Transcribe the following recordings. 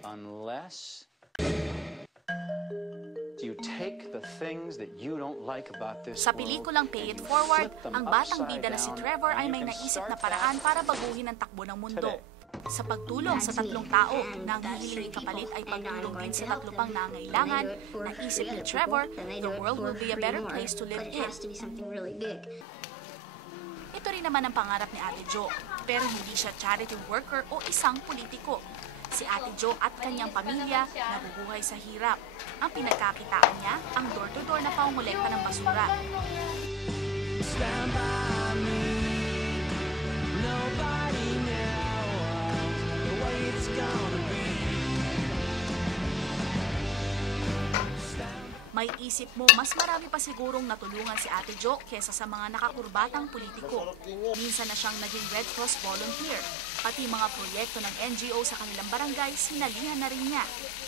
Unless you take the things that you don't like about this Sa pelikulang Pay It Forward, ang batang bida na si Trevor ay may naisip na paraan para baguhin ang takbo ng mundo. Sa pagtulong sa tatlong tao na ang hihiling kapalit ay pagtulong din sa tatlo pang nangailangan, naisip ni Trevor, the world will be a better place to live in. Ito rin naman ang pangarap ni Ate Jo, pero hindi siya charity worker o isang politiko. Si Ate Jo at kanyang pamilya nabubuhay sa hirap. Ang pinagkakitaan niya, ang door-to-door na pangolekta ng basura. Stand by me. Nobody knows the way it's gonna be. May isip mo, mas marami pa sigurong natulungan si Ate Jo kesa sa mga nakakurbatang politiko. Minsan na siyang naging Red Cross volunteer. Pati mga proyekto ng NGO sa kanilang barangay, sinalihan na rin niya.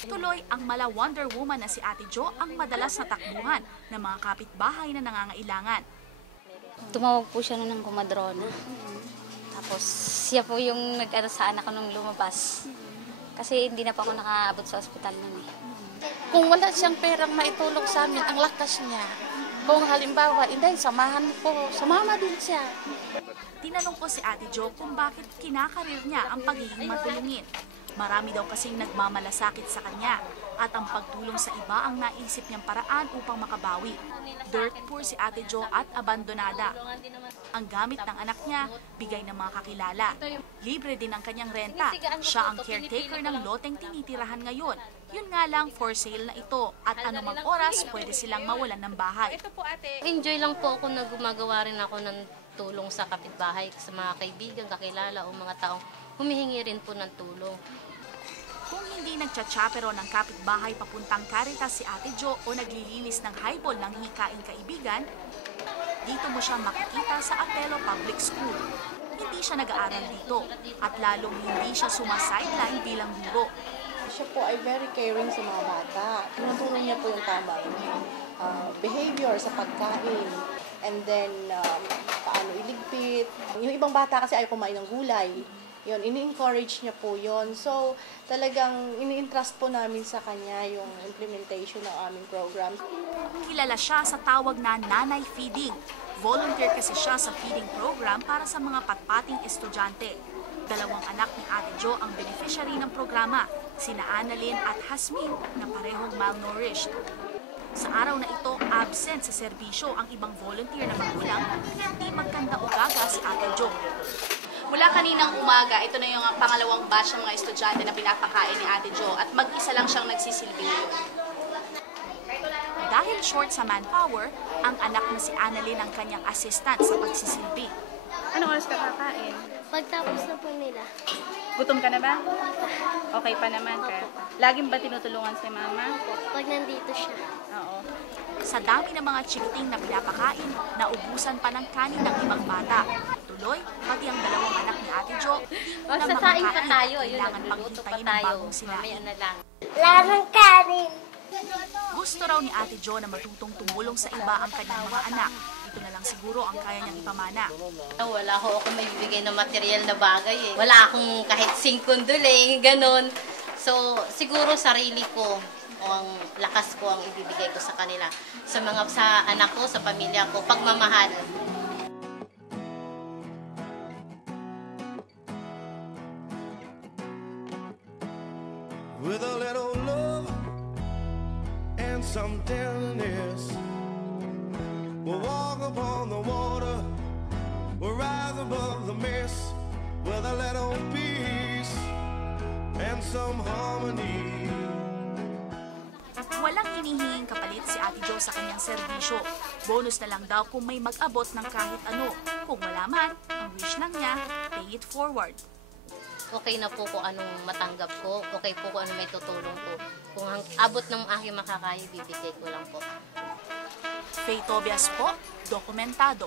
Tuloy, ang mala Wonder Woman na si Ate Jo ang madalas na takbuhan ng mga kapitbahay na nangangailangan. Tumawag po siya noon ng kumadrona. Tapos siya po yung nag-ano sa anak ko nung lumabas. Kasi hindi na pa ako nakaabot sa ospital nun eh. Kung wala siyang perang maitulong sa amin, ang lakas niya. Kung halimbawa, hindi, samahan po, sumama din siya. Tinanong ko si Ate Jo kung bakit kinakarir niya ang pagiging matulungin. Marami daw kasing nagmamalasakit sa kanya at ang pagtulong sa iba ang naisip niyang paraan upang makabawi. Dirt poor si Ate Jo at abandonada. Ang gamit ng anak niya, bigay ng mga kakilala. Libre din ang kanyang renta. Siya ang caretaker ng loteng tinitirahan ngayon. Yun nga lang, for sale na ito at anumang oras pwede silang mawalan ng bahay. Enjoy lang po ako na gumagawa rin ako ng tulong sa kapitbahay, sa mga kaibigan, kakilala o mga taong humihingi rin po ng tulong. Kung hindi nagtsatsapero ng kapitbahay papuntang Caritas si Ate Jo o naglilinis ng highball ng hikaing kaibigan, dito mo siya makikita sa Apelo Public School. Hindi siya nag-aaral dito at lalong hindi siya sumasideline bilang guro. Siya po ay very caring sa mga bata. Tinuturo niya po yung tamang behavior sa pagkain. And then, paano iligpit. Yung ibang bata kasi ayaw kumain ng gulay. Yun, ini-encourage niya po yun. So, talagang ini-entrust po namin sa kanya yung implementation ng aming program. Kilala siya sa tawag na nanay feeding. Volunteer kasi siya sa feeding program para sa mga patpating estudyante. Dalawang anak ni Ate Jo ang beneficiary ng programa, sina Annalyn at Hasmin na parehong malnourished. Sa araw na ito, absent sa serbisyo ang ibang volunteer na magulang, hindi magkanda-ugaga si Ate Jo. Mula kaninang umaga, ito na yung pangalawang batch ng mga estudyante na pinapakain ni Ate Jo at mag-isa lang siyang nagsisilbi ngayon. Dahil short sa manpower, ang anak na si Annalyn ang kanyang assistant sa pagsisilbi. Anong oras ka kakain? Pagtapos na po nila. Gutom ka na ba? Okay pa naman ka. Laging ba tinutulungan si mama? Pag nandito siya. Oo. Sa dami ng mga chikiting na pinapakain, naubusan pa ng kanin ng ibang bata. Tuloy, pati ang dalawang anak ni Ate Jo, hindi na Sasain pa makakain. tayo. Ayun, Kailangan pang nagluluto pa hintayin ang tayo. bagong sinain. Mamaya na lang. Larang kanin! Gusto raw ni Ate Jo na matutong tumulong sa iba ang kanyang mga anak. Ito na lang siguro ang kaya niyang ipamana. Wala ako may bibigay ng material na bagay eh. Wala akong kahit singkunduli, ganun. So, siguro sarili ko o ang lakas ko ang ibibigay ko sa kanila. Sa anak ko, sa pamilya ko, pagmamahal. With a little love and some tenderness, we'll walk upon the water, we'll rise above the mist, with a little peace and some harmony. Walang hinihinging kapalit si Ate Jo sa kanyang serbisyo. Bonus na lang daw kung may mag-abot ng kahit ano. Kung wala man, ang wish lang niya, pay it forward. Okay na po kung anong matanggap ko. Okay po kung ano may tutulong ko. Kung abot ng aking makakaya, bibigay ko lang po. Faye Tobias po, dokumentado.